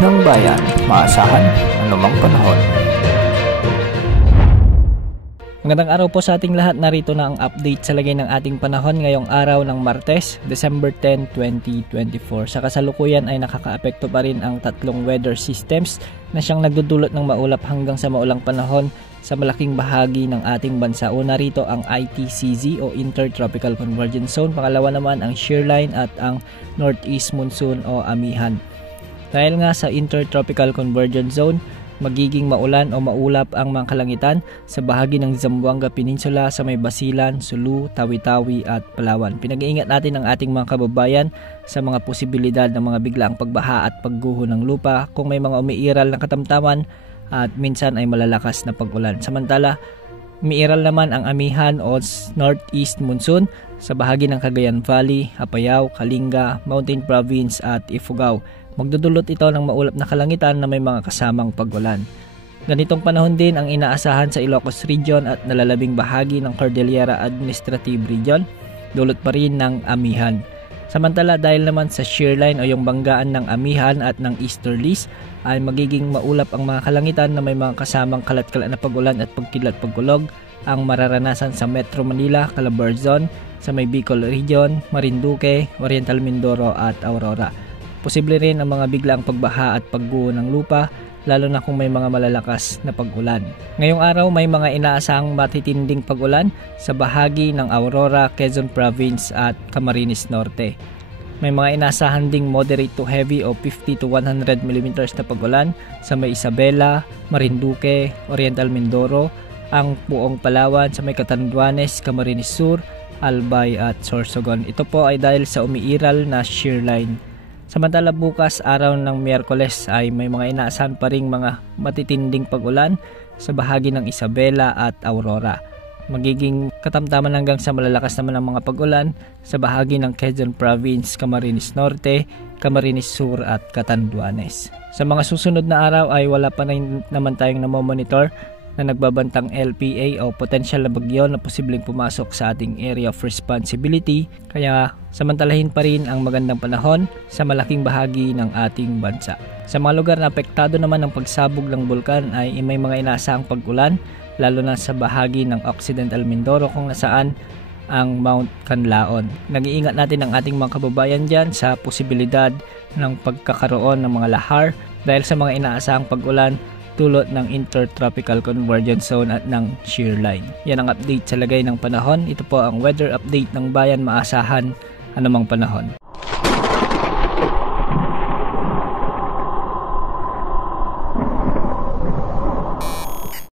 ng bayan, maasahan anumang panahon. Magandang araw po sa ating lahat. Narito na ang update sa lagay ng ating panahon ngayong araw ng Martes, December 10, 2024. Sa kasalukuyan ay nakakaapekto pa rin ang tatlong weather systems na siyang nagdudulot ng maulap hanggang sa maulang panahon sa malaking bahagi ng ating bansa. Una rito ang ITCZ o Intertropical Convergence Zone. Pangalawa naman ang shear line at ang Northeast Monsoon o Amihan. Dahil nga sa Intertropical Convergence Zone, magiging maulan o maulap ang mga kalangitan sa bahagi ng Zamboanga Peninsula sa may Basilan, Sulu, Tawi-Tawi at Palawan. Pinag-iingat natin ang ating mga kababayan sa mga posibilidad ng mga biglaang pagbaha at pagguho ng lupa kung may mga umiiral na katamtaman at minsan ay malalakas na pag-ulan. Samantala, umiiral naman ang Amihan o Northeast Monsoon sa bahagi ng Cagayan Valley, Apayao, Kalinga, Mountain Province at Ifugao. Magdudulot ito ng maulap na kalangitan na may mga kasamang pag-ulan. Ganitong panahon din ang inaasahan sa Ilocos Region at nalalabing bahagi ng Cordillera Administrative Region, dulot pa rin ng Amihan. Samantala, dahil naman sa shear line o yung banggaan ng Amihan at ng easterlies, ay magiging maulap ang mga kalangitan na may mga kasamang kalat-kalat na pag-ulan at pagkilat-pagkulog ang mararanasan sa Metro Manila, Calabarzon, sa may Bicol Region, Marinduque, Oriental Mindoro at Aurora. Posible rin ang mga biglaang pagbaha at pagguho ng lupa, lalo na kung may mga malalakas na pag-ulan. Ngayong araw may mga inaasahang matitinding pag-ulan sa bahagi ng Aurora, Quezon Province at Camarines Norte. May mga inaasahan ding moderate to heavy o 50 to 100 mm na pag-ulan sa may Isabela, Marinduque, Oriental Mindoro, ang buong Palawan sa may Catanduanes, Camarines Sur, Albay at Sorsogon. Ito po ay dahil sa umiiral na shear line. Samantala bukas araw ng Miyerkules ay may mga inaasahan pa ring mga matitinding pag-ulan sa bahagi ng Isabela at Aurora. Magiging katamtaman hanggang sa malalakas naman ang mga pag-ulan sa bahagi ng Quezon Province, Camarines Norte, Camarines Sur at Catanduanes. Sa mga susunod na araw ay wala pa rin naman tayong namomonitor na nagbabantang LPA o potential na bagyo na posibleng pumasok sa ating area of responsibility, kaya samantalahin pa rin ang magandang panahon sa malaking bahagi ng ating bansa. Sa mga lugar na apektado naman ng pagsabog ng bulkan ay may mga inaasahang pag-ulan, lalo na sa bahagi ng Occidental Mindoro kung nasaan ang Mount Canlaon. Nag-iingat natin ang ating mga kababayan dyan sa posibilidad ng pagkakaroon ng mga lahar dahil sa mga inaasahang pag-ulan tulot ng Intertropical Convergence Zone at ng shear line. Yan ang update sa lagay ng panahon. Ito po ang weather update ng bayan, maasahan anumang panahon.